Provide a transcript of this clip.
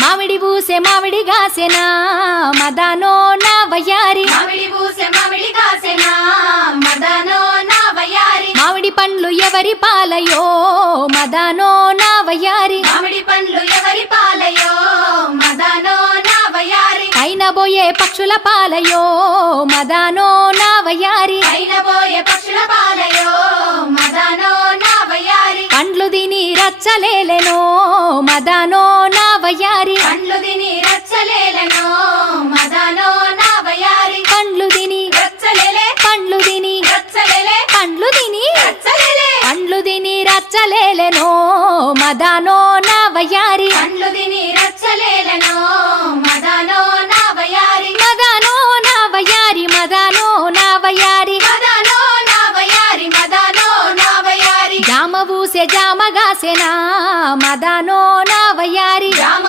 మామిడి పూసే మామిడి గాసెనా మదానో నా వయ్యారి మామిడి పూసే మామిడి కాసెనా మదనో నా వయ్యారి మామిడి పండ్లు ఎవరి పాలయో మదానో నా వయ్యారి మామిడి పండ్లు ఎవరి పాలయో మదనో నా వయ్యారి పైన బోయే పక్షుల పాలయో మదానో నా వయ్యారి పైన పోయే పక్షుల పాలయో మదనో నా వయ్యారి పండ్లు తిని రచ్చలేలెనో మదానో నా వయ్యారి పండ్లు తిని రచ్చలేలనో మదనో నా వయ్యారి పండ్లు తిని రచ్చలేలే పండ్లు తిని రచ్చలేలే పండ్లు తిని రచ్చలేలే పండ్లు తిని రచ్చలేలెనో మదానో నా వయ్యారి పండ్లు తిని రచ్చలేలనో మదనో నా వయ్యారి మదానో నా వయ్యారి మదానో నా వయ్యారి మదనో నా వయ్యారి మదనో నా వయ్యారి జామ పూసే జామ గాసెనా మదానో నా వయ్యారి రామ